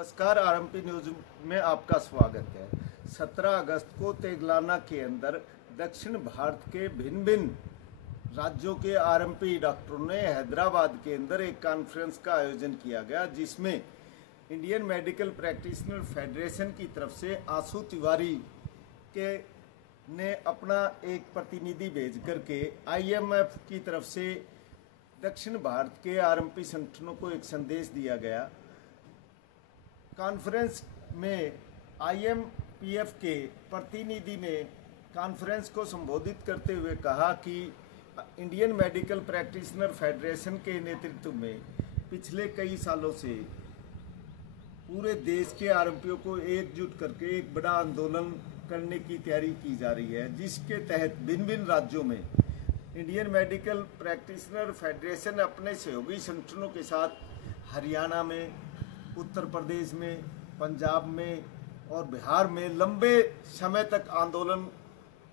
नमस्कार, RMP news में आपका स्वागत है। 17 अगस्त को तेलंगाना के अंदर दक्षिण भारत के भिन्न भिन्न राज्यों के आरएमपी डॉक्टरों ने हैदराबाद के अंदर एक कॉन्फ्रेंस का आयोजन किया गया, जिसमें इंडियन मेडिकल प्रैक्टिशनर फेडरेशन की तरफ से आंसू तिवारी के ने अपना एक प्रतिनिधि भेज करके आईएमएफ की तरफ से दक्षिण भारत के आरएमपी संगठनों को एक संदेश दिया गया। कॉन्फ्रेंस में आईएमपीएफ के प्रतिनिधि ने कॉन्फ्रेंस को संबोधित करते हुए कहा कि इंडियन मेडिकल प्रैक्टिशनर फेडरेशन के नेतृत्व में पिछले कई सालों से पूरे देश के आरएमपीओ को एकजुट करके एक बड़ा आंदोलन करने की तैयारी की जा रही है, जिसके तहत भिन्न भिन्न राज्यों में इंडियन मेडिकल प्रैक्टिशनर फेडरेशन अपने सहयोगी संगठनों के साथ हरियाणा में, उत्तर प्रदेश में, पंजाब में और बिहार में लंबे समय तक आंदोलन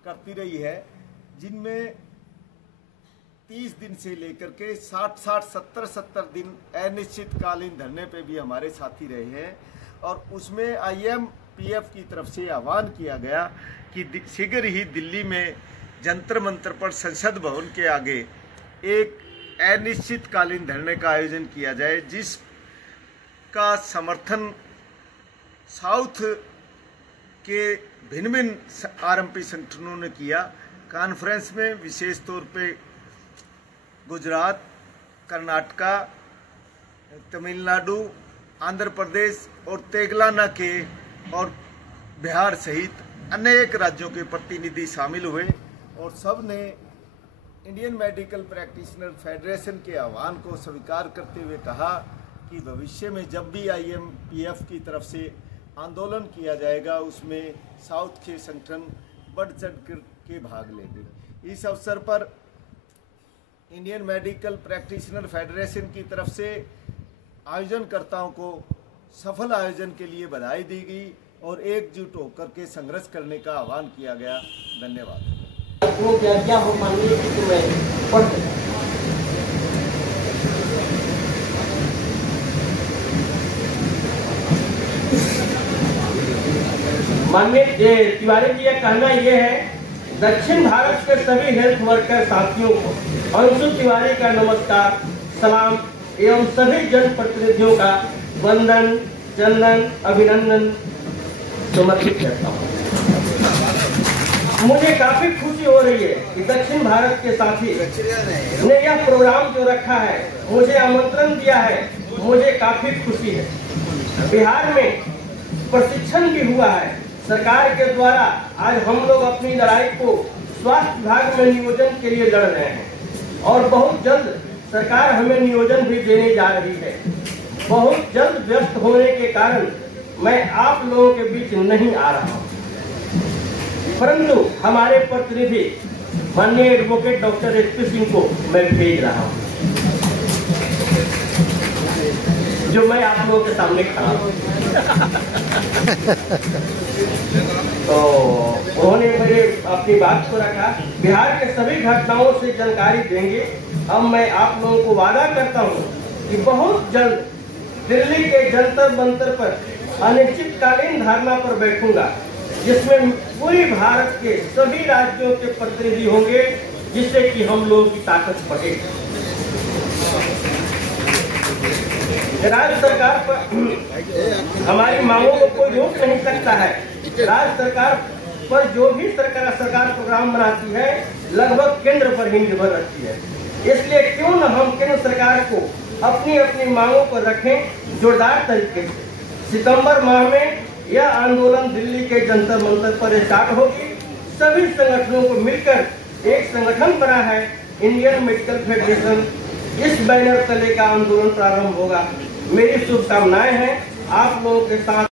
करती रही है, जिनमें 30 दिन से लेकर के 60 70 दिन अनिश्चितकालीन धरने पे भी हमारे साथी रहे हैं। और उसमें आईएमपीएफ की तरफ से आह्वान किया गया कि शीघ्र ही दिल्ली में जंतर मंतर पर संसद भवन के आगे एक अनिश्चितकालीन धरने का आयोजन किया जाए, जिस का समर्थन साउथ के भिन्न भिन्न आरएमपी संगठनों ने किया। कॉन्फ्रेंस में विशेष तौर पे गुजरात, कर्नाटका, तमिलनाडु, आंध्र प्रदेश और तेलंगाना के और बिहार सहित अनेक राज्यों के प्रतिनिधि शामिल हुए और सब ने इंडियन मेडिकल प्रैक्टिशनर फेडरेशन के आह्वान को स्वीकार करते हुए कहा कि भविष्य में जब भी आईएमपीएफ की तरफ से आंदोलन किया जाएगा, उसमें साउथ के संगठन बढ़ चढ़ के भाग लेंगे। इस अवसर पर इंडियन मेडिकल प्रैक्टिशनर फेडरेशन की तरफ से आयोजनकर्ताओं को सफल आयोजन के लिए बधाई दी गई और एकजुट होकर के संघर्ष करने का आह्वान किया गया। धन्यवाद। माननीय तिवारी जी का कहना यह है, दक्षिण भारत के सभी हेल्थ वर्कर साथियों को अंशु तिवारी का नमस्कार, सलाम एवं सभी जनप्रतिनिधियों का वंदन, चंदन, अभिनंदन समर्पित करता हूँ। मुझे काफी खुशी हो रही है कि दक्षिण भारत के साथी ने यह प्रोग्राम जो रखा है, मुझे आमंत्रण दिया है, मुझे काफी खुशी है। बिहार में प्रशिक्षण भी हुआ है सरकार के द्वारा। आज हम लोग अपनी लड़ाई को स्वास्थ्य विभाग में नियोजन के लिए लड़ रहे हैं और बहुत जल्द सरकार हमें नियोजन भी देने जा रही है। बहुत जल्द व्यस्त होने के कारण मैं आप लोगों के बीच नहीं आ रहा हूं, परंतु हमारे प्रतिनिधि माननीय एडवोकेट डॉक्टर एचपी सिंह को मैं भेज रहा हूं, जो मैं आप लोगों के सामने खड़ा हूं। तो उन्होंने मेरे अपनी बात को रखा, बिहार के सभी घटनाओं से जानकारी देंगे। अब मैं आप लोगों को वादा करता हूं कि बहुत जल्द दिल्ली के जंतर मंतर पर अनिश्चितकालीन धरना पर बैठूंगा, जिसमें पूरी भारत के सभी राज्यों के प्रतिनिधि होंगे, जिससे कि हम लोगों की ताकत बढ़ेगी। राज्य सरकार पर हमारी मांगों को कोई रोक नहीं सकता है। राज्य सरकार पर जो भी सरकार प्रोग्राम बनाती है, लगभग केंद्र पर ही निर्भर रहती है। इसलिए क्यों न हम केंद्र सरकार को अपनी अपनी मांगों पर रखें जोरदार तरीके से। सितंबर माह में यह आंदोलन दिल्ली के जंतर मंतर पर स्टार्ट होगी। सभी संगठनों को मिलकर एक संगठन बना है इंडियन मेडिकल फेडरेशन। इस बैनर तले का आंदोलन प्रारंभ होगा। मेरी शुभकामनाएं हैं आप लोगों के साथ।